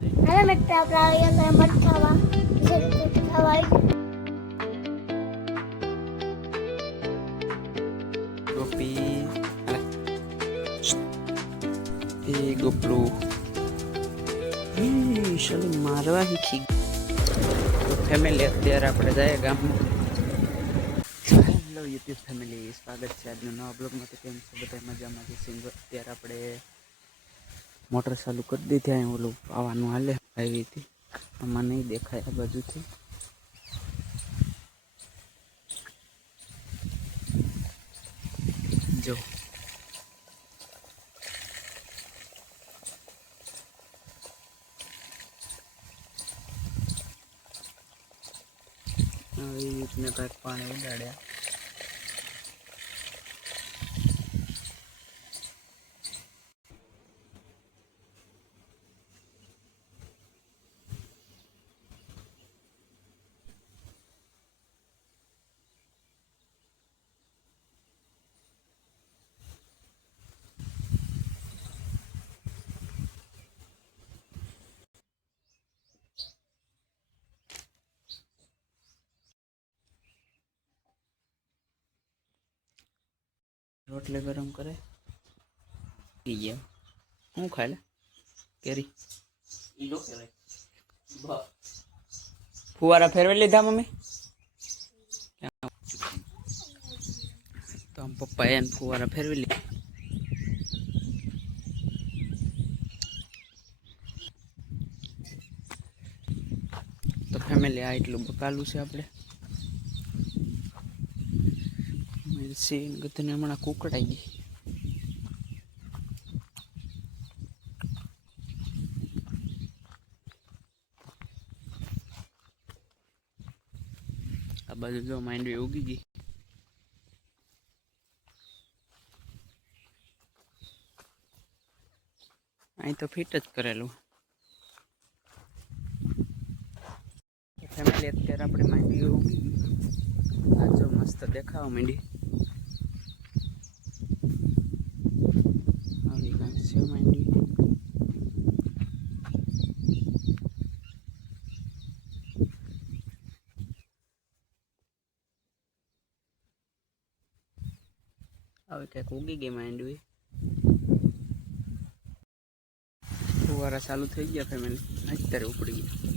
Hello, Mr. Pravi. I'm Matthava. How are you? Gopi, ગોપલું ચાલો મારવા શીખી ફેમિલી અત્યારે આપણે જાય ગામમાં. હેલો યુટ્યુબ ફેમિલી, સ્વાગત છે આજનો નવા બ્લોગમાં. તો કેમ છે બધા મજામાં છે? સિંગર અત્યારે આપણે મોટર ચાલુ કરી દીધી. અહીં ઓલું આવવાનું હાલે હાઈવેથી, આમાં નહીં દેખાય આ બાજુથી. જો આવી રીતને કાંઈક પાણી ઉડાડ્યા. રોટલી ગરમ કરે પી ગયા. શું ખાય લે કેરી ફુવારા ફેરવી લીધા મમ્મી? તો આમ પપ્પા એને ફુવારા ફેરવી લીધા. તો ફેમિલી આ એટલું બકાલું છે આપણે. મિરસી ગતને હમણાં કુકડાઈ ગઈ. આ બાજુ જો માંડવી ઉગી ગઈ. અહીં તો ફિટ જ કરેલું. ફેમિલી અત્યારે આપણે માંડવી ઉગી ગઈ. આ જો મસ્ત દેખાવા માંડી. આવી કાંઈ છે માંડવી. હવે કંઈક ઉગી ગઈ માંડવી. ફુવારા ચાલુ થઈ ગયા ફેમિલી, અત્યારે ઉપડી ગયા.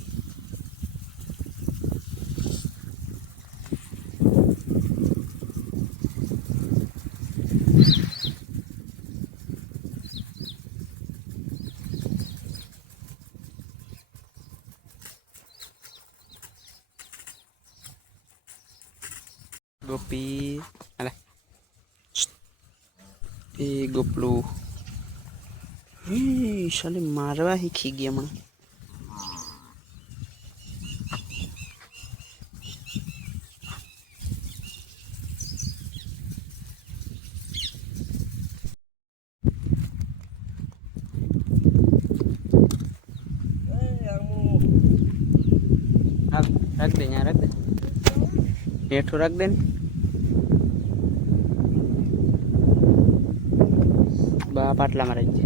ગોપી અલે એ ગોપલું શાલે મારવા શીખી ગયા હમણાં. રાખ દે, ત્યાં રાખ દે, હેઠું રાખ દે ને. બા પાટલામાં રાખજે.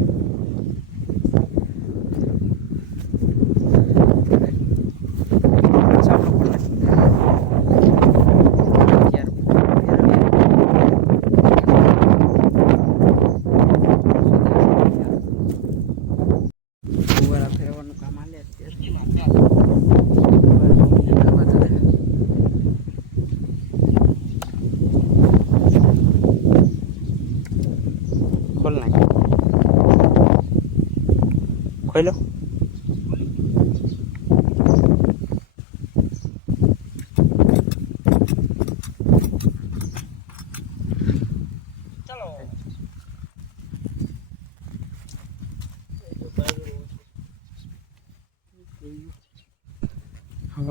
ફુવારા ફેરવાનું કામ હાલે અત્યારે. ખોલ નાખ, ખોલો.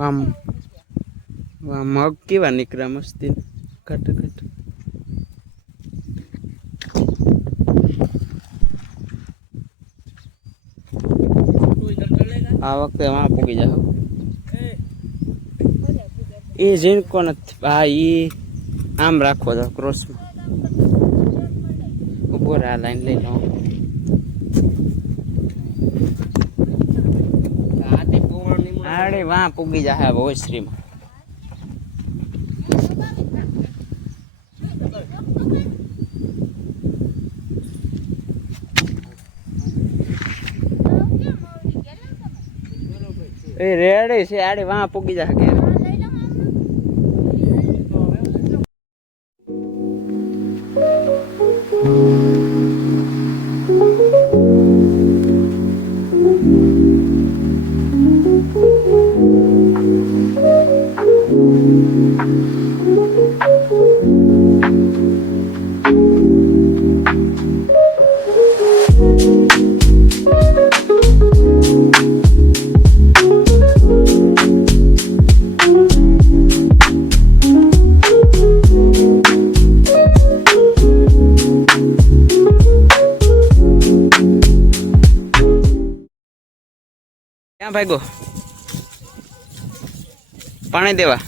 આમ મગ કેવા નીકળ્યા મસ્તી ઘટ ઘટ. આ વખતે વાં પૂગી જાવ. એ ઝીણકો નથી. હા એ આમ રાખવો તો ક્રોસમાં ઉભો રહે. આ લાઈન લઈ લો. અરે વાહ પૂગી જાય ભોજશ્રીમાં. એ રેડી છે આડી વાહ પૂગી જાય કે ક્યાં ભાગ્યો પાણી દેવા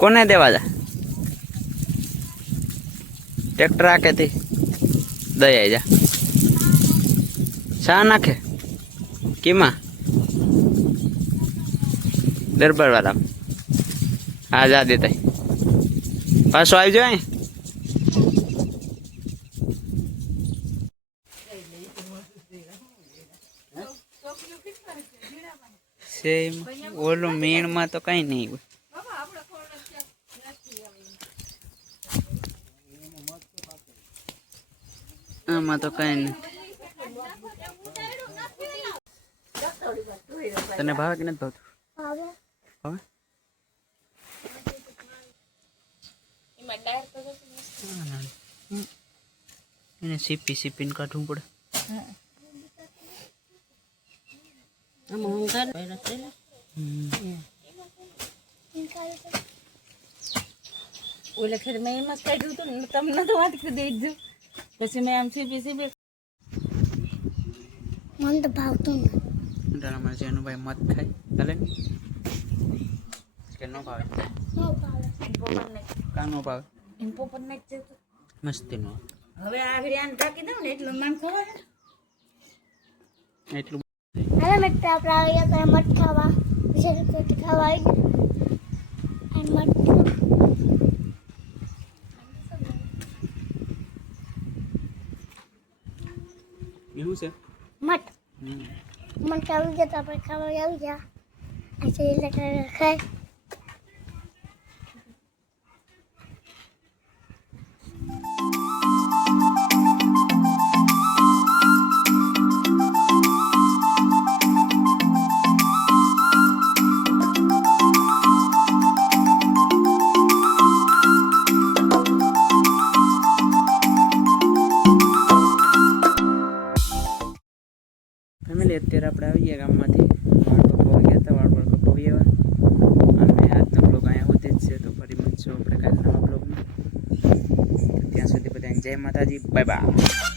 કોને દેવા જા ટ્રેક્ટર આકેથી દઈ જા શા નાખે કીમાં દરબાર વાળા હા જા દેતા પાછો આવી જાય સેમ ઓલું મીણમાં તો કઈ નહીં હોય આમાં તો કઈ નથી તને ભાવે કે નથી ભાવતું હવે એને સીપી સીપીને કાઢવું પડે ઓલે ખેર મેં એમ જ કાઢ્યું હતું ને તમને તો વાત કરી દેજો પછી મેં આમ સીપી સીપી મને તો ભાવતું નથી. તારા મારે જેનુભાઈ મત ખાય ચાલે ને કે ન ભાવે ન ભાવે. કા ન ભાવે એમ પોપટ નાખી જતો મસ્તી નો હવે આગળ આને ટાંકી દઉં ને એટલે મને ખબર એટલું હાલો મિત્રો આપણે આવી ગયા મઠ ખાવા. બીજા ખાવા આવી ગયા અને મઠ એવું છે મઠ મઠ આવી ગયા તો આપણે ખાવા આવી ગયા આજે એટલે ખાય. ફેમિલી અત્યારે આપણે આવી ગયા ગામમાંથી વાળ કપાવા ગયા હતા વાળ કપાવી આવ્યા અને આજનો બ્લોગ અહીંયા હોતે જ છે તો ફરી મળશું આપણે કાલના બ્લોગમાં ત્યાં સુધી બધાને જય માતાજી બાય બાય.